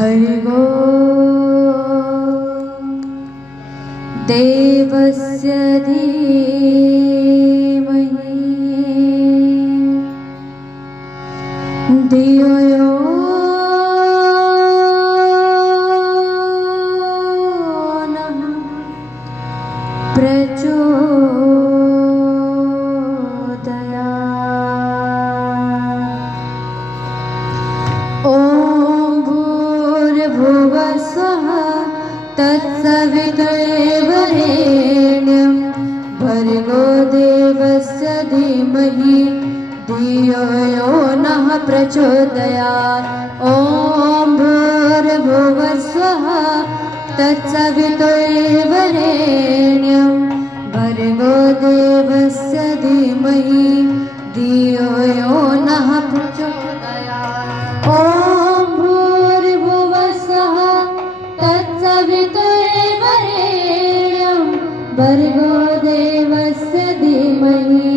भर्गो देवस्य धीमहि धियो यो नः प्रचोदयात्। ॐ भूर्भुवः स्वः तत्सवितुर्वरेण्यं भर्गो देवस्य धीमहि धियो यो नः प्रचोदयात्। ॐ भूर्भुवः स्वः तत्सवितुर्वरेण्यं भर्गो देवस्य धीमहि धियो यो नः प्रचोदयात्। ॐ भूर्भुवः स्वः तत्सवितुर्वरेण्यं भर्गो देवस्य धीमहि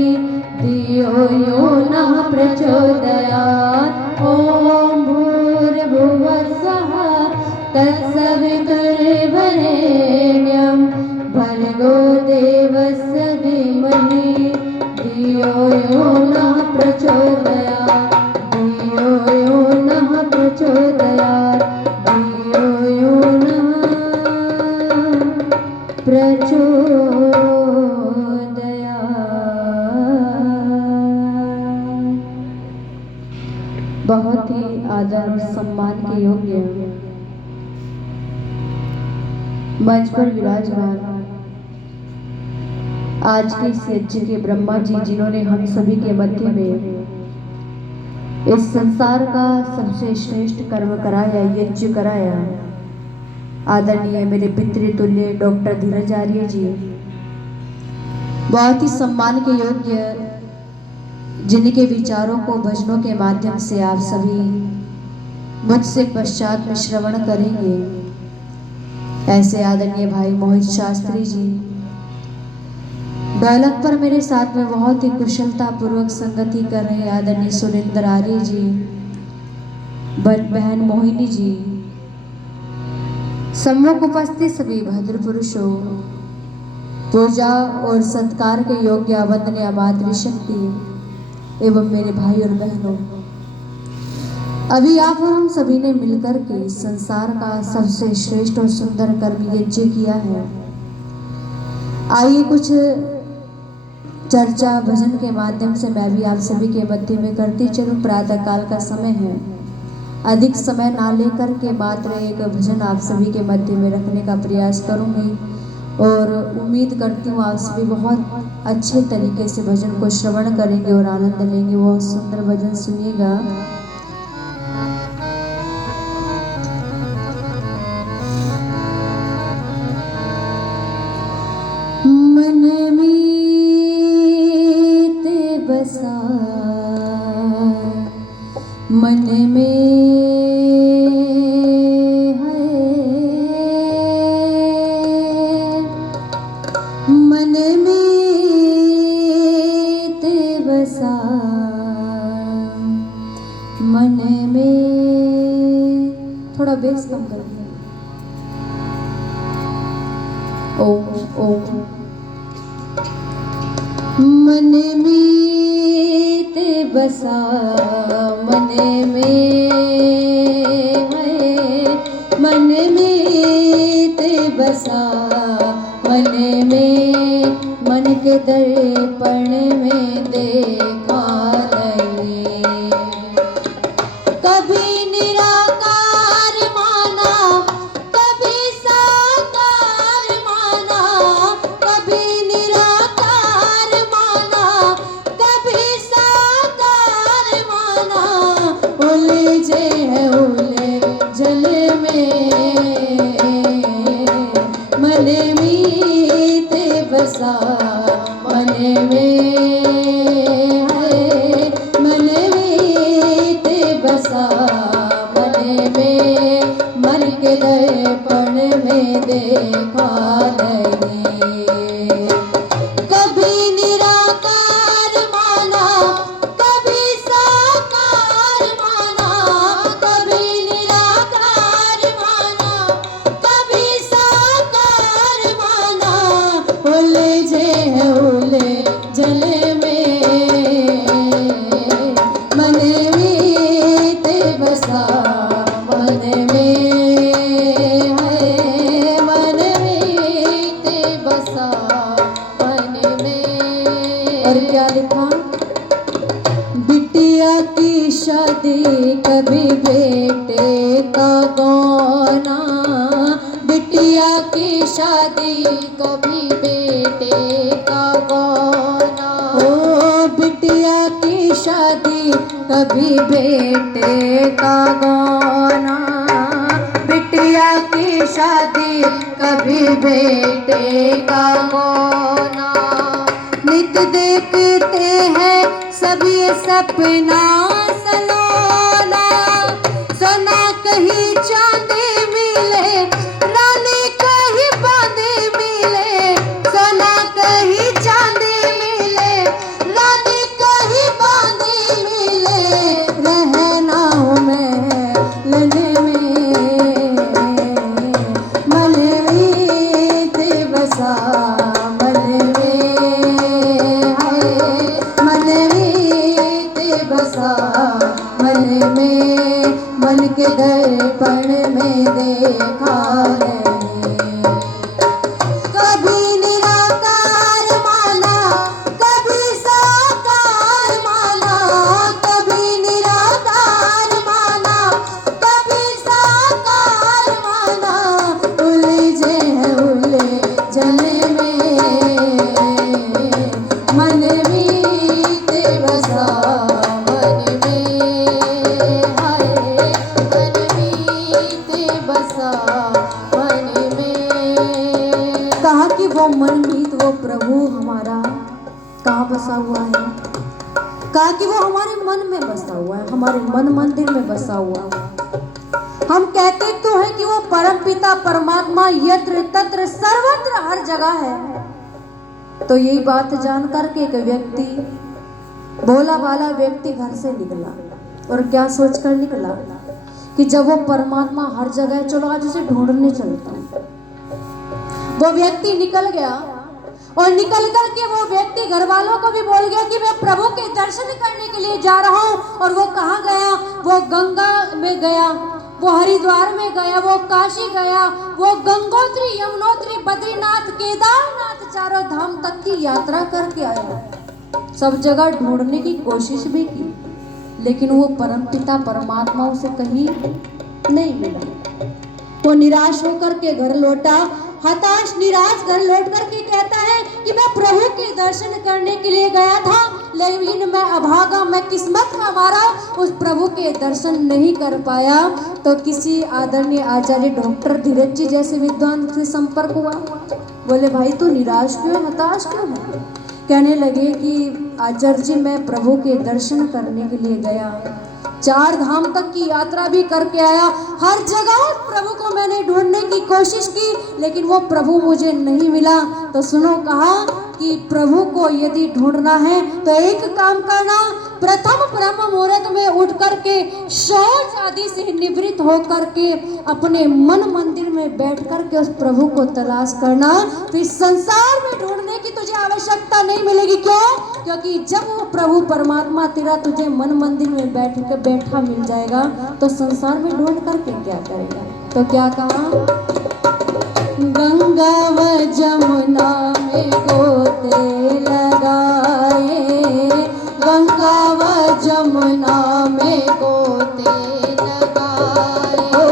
धियो यो नः प्रचोदयात्। ॐ भूर्भुवः स्वः तत्सवितुर्वरेण्यं भर्गो देवस्य धीमहि धियो यो नः प्रचोदयात्। धियो यो नः प्रचोदयात्। धियो यो नः प्रचोदयात्। बहुत ही आदर और सम्मान के योग्य मंच पर विराजमान आज के इस यज्ञ के ब्रह्मा जी, जिन्होंने हम सभी के मध्य में इस संसार का सबसे श्रेष्ठ कर्म कराया, यज्ञ कराया, आदरणीय मेरे पितृतुल्य डॉक्टर धीरज आर्य जी, बहुत ही सम्मान के योग्य, जिनके विचारों को भजनों के माध्यम से आप सभी मुझसे पश्चात में श्रवण करेंगे, ऐसे आदरणीय भाई मोहित शास्त्री जी, ढोलक पर मेरे साथ में बहुत ही कुशलता पूर्वक संगति कर रहे आदरणीय सुरेंद्र आर्य जी, बहन मोहिनी जी, सम्मुख उपस्थित सभी भद्र पुरुषों, पूजा और सत्कार के योग्य वंदनीय मातृशक्ति एवं मेरे भाई और बहनों, अभी आप और हम सभी ने मिलकर के संसार का सबसे श्रेष्ठ और सुंदर कर्म यज्ञ किया है। आइए कुछ चर्चा भजन के माध्यम से मैं भी आप सभी के मध्य में करती चलूं। प्रातः काल का समय है, अधिक समय ना लेकर के मात्र एक भजन आप सभी के मध्य में रखने का प्रयास करूंगी और उम्मीद करती हूँ आप सभी बहुत अच्छे तरीके से भजन को श्रवण करेंगे और आनंद लेंगे। बहुत सुंदर भजन सुनिएगा। मन में ते बसा, मन में मन में ते बसा, मन में, थोड़ा बेस कम कर दिया। ओम ओम मन में ते बसा, मन में मन में ते बसा, मन में मन के दर्पण में देखा नहीं, कभी निराकार माना, कभी साकार माना, कभी निराकार माना, कभी साकार माना, उलझे है उलझन में, मन में ते बसा, मन में मन में ते बसा, मन में मन के दर्पण में देखा नहीं, कभी निराकार माना, कभी साकार माना, कभी निराकार बिटिया की शादी कभी बेटे का गौना, बिटिया की शादी कभी बेटे का गौना, ओ बिटिया की शादी कभी बेटे का गौना, बिटिया की शादी कभी बेटे का गौना। नित देखते हैं सभी सपना सलोना, सोना कहीं चांदी मिले, रानी कहीं बांधी मिले, सोना कहीं चांदी मिले, रानी कहीं बांधी मिले, रहना हूँ मैं लने में, मन मीत बसा मन में, मन मीत बसा मन में, मन के दर्पण में देखा नहीं, कभी निराकार माना, कभी साकार माना, कभी निराकार माना, कभी साकार माना, उलझे हैं उलझन में, मन मीत बसा मन में, हाय मन मीत बसा मन में। कहा कि वो मनमीत वो प्रभु हमारा कहाँ बसा हुआ है, कहा कि वो हमारे मन में बसा हुआ है, हमारे मन मंदिर में बसा हुआ है। हम कहते तो हैं कि वो परम पिता परमात्मा यत्र तत्र सर्वत्र हर जगह है। तो यही बात जान करके एक व्यक्ति, भोला भाला व्यक्ति घर से निकला और क्या सोचकर निकला कि जब वो परमात्मा हर जगह है, चलो आज उसे ढूंढने चलता हूँ। वो व्यक्ति निकल गया और निकल करके वो व्यक्ति घर वालों को भी बोल गया कि मैं प्रभु के दर्शन करने के लिए जा रहा हूँ। और वो कहाँ गया, वो गंगा में गया, वो हरिद्वार में गया, वो काशी गया, वो गंगोत्री यमुनोत्री बद्रीनाथ केदारनाथ चारों धाम तक की यात्रा करके आया। सब जगह ढूंढने की कोशिश भी की, लेकिन वो परमपिता परमात्मा उसे कहीं नहीं मिला। वो निराश होकर के घर लौटा, हताश निराश घर लौट करके कहता है कि मैं प्रभु के दर्शन करने के लिए गया था, लेकिन मैं अभागा, मैं किस्मत का मारा उस प्रभु के दर्शन नहीं कर पाया। तो किसी आदरणीय आचार्य डॉक्टर धीरज जी जैसे विद्वान से संपर्क हुआ। बोले भाई तू निराश क्यों है, हताश क्यों है? कहने लगे कि आचार्य जी मैं प्रभु के दर्शन करने के लिए गया, 4 धाम तक की यात्रा भी करके आया, हर जगह प्रभु को मैंने ढूंढने की कोशिश की, लेकिन वो प्रभु मुझे नहीं मिला। तो सुनो, कहा कि प्रभु को यदि ढूंढना है तो एक काम करना, प्रथम ब्रह्म मुहूर्त में उठ करके शौच आदि से निवृत्त होकर के अपने मन मंदिर में बैठ करके उस प्रभु को तलाश करना। फिर संसार में ढूंढने की तुझे आवश्यकता नहीं मिलेगी। क्यों? क्योंकि जब वो प्रभु परमात्मा तेरा तुझे मन मंदिर में बैठा मिल जाएगा तो संसार में ढूंढ करके क्या करेगा? तो क्या कहा, गंगा व जमुना में गोते लगाए, गंगा व जमुना में गोते लगाए, ओ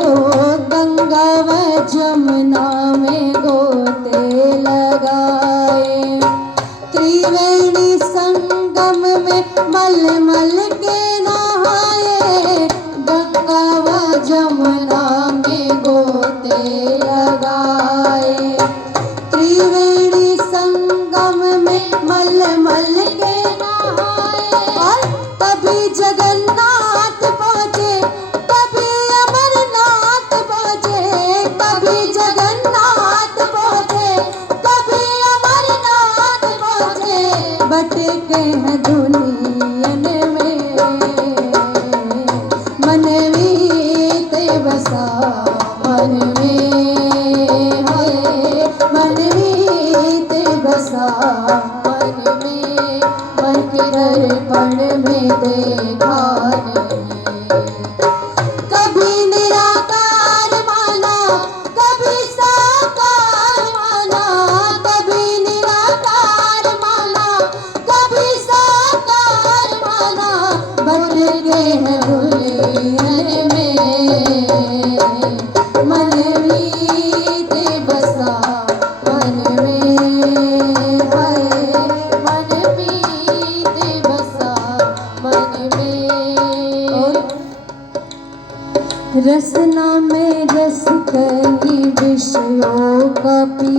गंगा व जमुना में गोते लगाए, त्रिवेणी संगम में मल मल के नहाए, गंगा व जमुना में गोते लगाए, त्रिवेणी संगम में मल मल के नहाए, और कभी जगन्नाथ पहुँचे, कभी अमरनाथ पहुँचे, कभी जगन्नाथ पहुँचे, कभी अमरनाथ पहुँचे, भटके हैं दुनियन में, मन मीत बसा मन में, हाय मन मीत बसा मन में, मन के दर्पण में देखा नहीं, कभी निराकार माना, कभी साकार माना, कभी निराकार माना, कभी साकार माना, मत के है उलझन में, मन मीत बसा मन में, हाय मन मीत बसा मन में। और रसना में रस कहीं विषयों का पी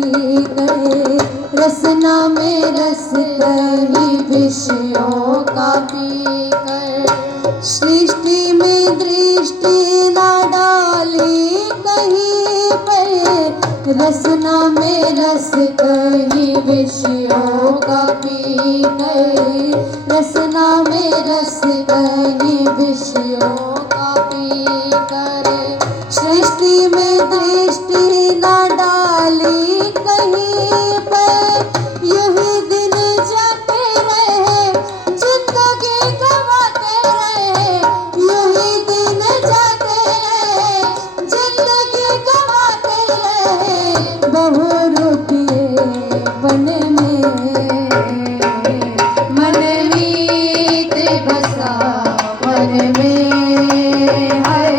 गए, रसना में रस कहीं विषयों का पी कर, सृष्टि में दृष्टि ना डाली कहीं पर, रसना में रस कहीं विषयों का पी गए, रसना में रस कहीं विषयों का पी कर, सृष्टि में दृष्टि ना डाली कहीं पर, यही दिन जाते रहे जिंदगी गवाते रहे, यही दिन जाते रहे जिंदगी गवाते रहे, बहु रुपये बन में, मन मीत बसा मन में, हाय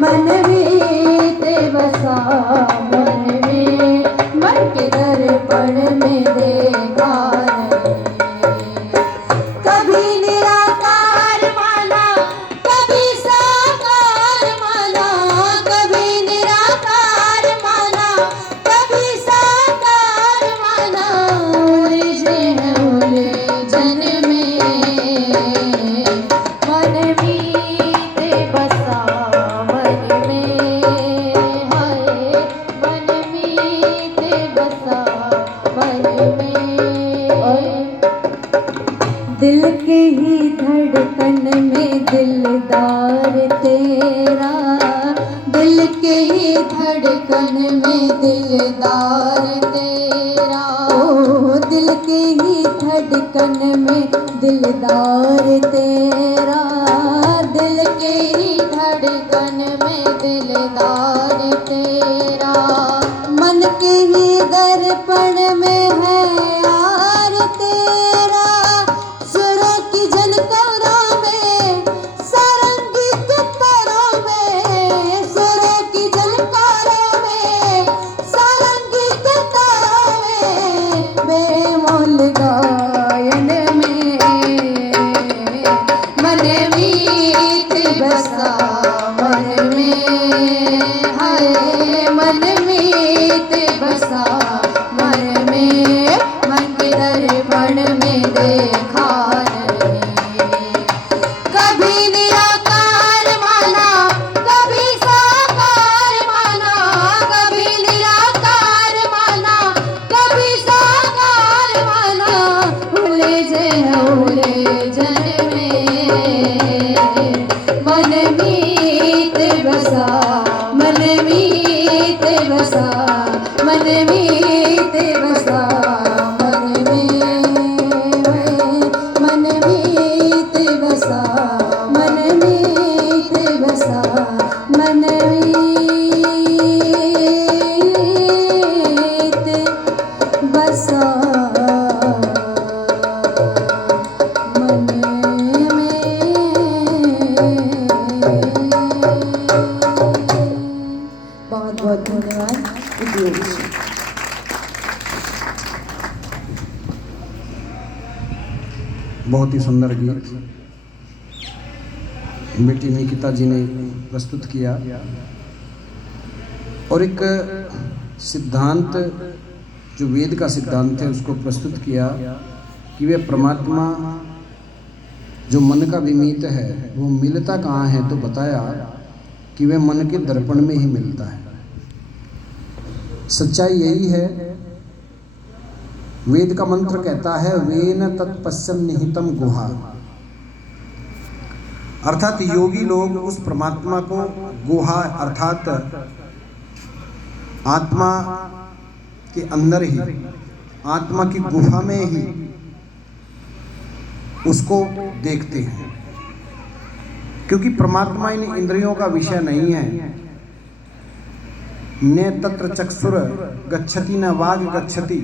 मन मीत बसा मन में, मन के दर्पण में देखा नहीं, कभी निराकार माना कभी साकार माना, कभी निराकार माना कभी साकार माना, उलझे हैं उलझन में, मन मीत बसा मन में, हाय मन मीत बसा मन में। और दिल के ही धड़कन में दिलदार तेरा, दिल के ही धड़कन में दिलदार तेरा, ओ दिल के ही धड़कन में दिलदार तेरा, दिल के ही धड़कन में दिलदार तेरा, मन के ही दर्पण में है यार तेरा, सुरों की झनकारों में सारंगी तुत्तरों में, सुरों की झनकारों में सारंगी तुत्तरों में, बेमोल गायन में, मन मीत बसा मन में, हाय मन मीत बसा मन में, मन के दर्पण में देखा नहीं, कभी निराकार माना कभी साकार माना, कभी निराकार माना कभी साकार माना, उलझे हैं उलझन में, मन मीत बसा मन मीत बसा मन मीत बसा मन में, मन मीत बसा मन मीत बसा मन मीत बसा मन में। बहुत बहुत धन्यवाद। बहुत ही सुंदर गीत बेटी निकिता जी ने प्रस्तुत किया, और एक सिद्धांत जो वेद का सिद्धांत है उसको प्रस्तुत किया कि वे परमात्मा जो मन का विमीत है वो मिलता कहाँ है, तो बताया कि वे मन के दर्पण में ही मिलता है। सच्चाई यही है। वेद का मंत्र कहता है वेन तत्पश्यम निहितम गुहा, अर्थात योगी लोग उस परमात्मा को गुहा अर्थात आत्मा के अंदर ही, आत्मा की गुफा में ही उसको देखते हैं, क्योंकि परमात्मा इन इंद्रियों का विषय नहीं है। न तत्र चक्षुर गच्छति न वाग गच्छति,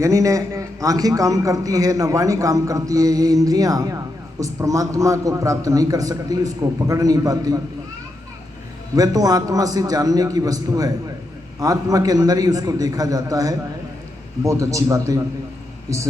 यानी न आंखें काम करती है न वाणी काम करती है। ये इंद्रियां उस परमात्मा को प्राप्त नहीं कर सकती, उसको पकड़ नहीं पाती। वह तो आत्मा से जानने की वस्तु है, आत्मा के अंदर ही उसको देखा जाता है। बहुत अच्छी बातें इस